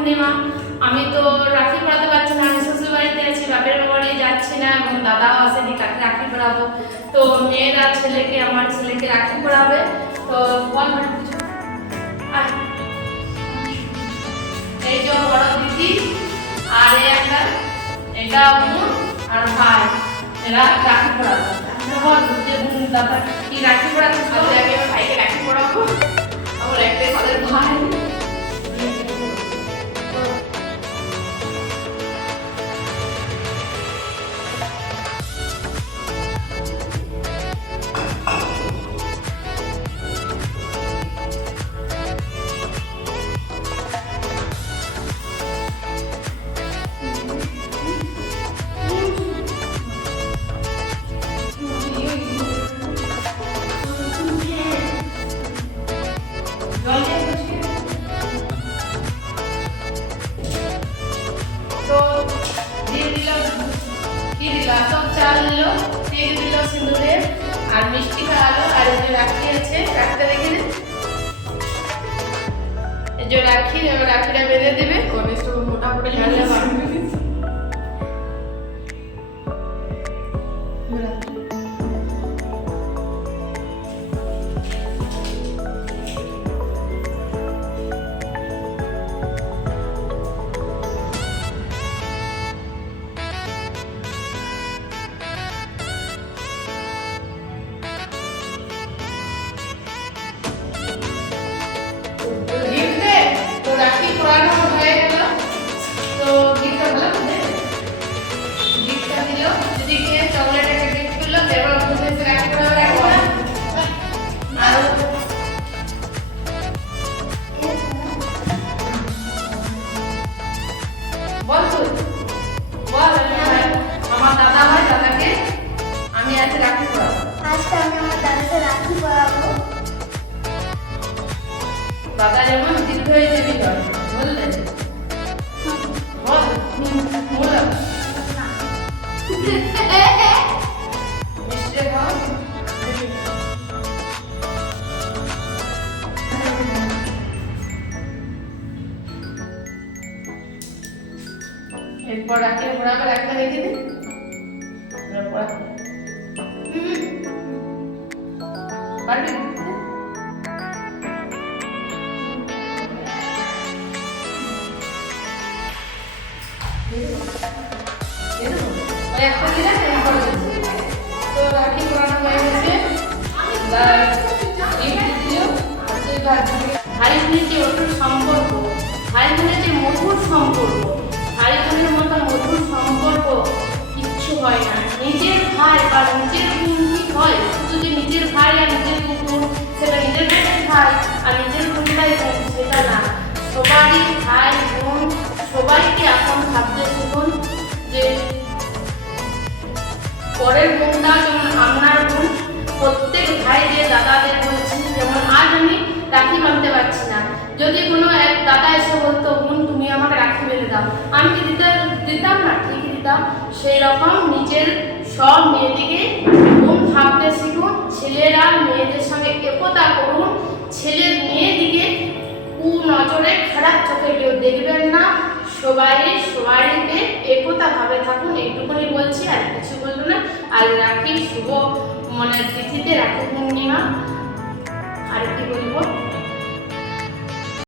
পূর্ণিমা। আমি তো রাখি পড়াতে পারছি না আমি শ্বশুর বাড়িতে আছি বাপের বাড়ি যাচ্ছি না এবং দাদাও আসেনি কাকে রাখি পড়াবো। তো মেয়েরা ছেলেকে আমার ছেলেকে রাখি পড়াবে। তো বল। এই যে বড় দিদি আর এই একটা এটা বোন আর ভাই এরা রাখি পড়াবে। আচ্ছা বল যে দাদা কি রাখি পড়াতে আমি ভাইকে রাখি পড়াবো। আমার একটাই ভাই। দিয়ে দিলাম তো চাল দিল দিয়ে দিল সিঁদুরে আর মিষ্টি খাওয়ালো আর এই যে রাখি আছে রাখিটা দেখে এই যে রাখি এবার রাখিটা বেঁধে দেবে। গণেশ মোটা করে ঝালে ঝালে যেমন দীর্ঘজীবী হয় বললে বল বল মিষ্টি খাও এরপর রাখি পড়াবে রাখতে রেখে দিন এরপর পারবি এরপর তো রাখি পড়ানো হয়ে গেছে বোনের যে অটুট সম্পর্ক ভাই বোনের যে মধুর সম্পর্ক বোনের মতো মধুর সম্পর্ক কিচ্ছু হয় না নিজের ভাই বা নিজের বোন কি হয় শুধু যে নিজের ভাই আর নিজের বোন সেটা নিজের ভাই আর নিজের বোনটাই সেটা না। সবারই ভাই বোন, সবাইকে এখন ভাবতে শিখুন যে পরের বোনটা যেমন আপনার বোন, প্রত্যেক ভাইদের, দাদাদের বলছি যেমন আজ আমি রাখি বাঁধতে পারছি না। যদি কোনো এক দাদা এসে বলতো, বোন, তুমি আমাকে রাখি বেঁধে দাও। আমি কি দিতে, দিতাম না, ঠিকই দিতাম। সেই রকম নিজের সব মেয়েদিকে বোন ভাবতে শিখুন, ছেলেরা মেয়েদের সঙ্গে একতা করুন। ছেলের মেয়েদিকে কু নজরে খারাপ চোখে কেউ দেখবেন না। সবাই ভাবে থাকুন এইটুকুনি বলছি, আর কিছু বলব না। আর রাখি, শুভ মানে তিথিতে রাখি, পূর্ণিমা। আর কি বলব?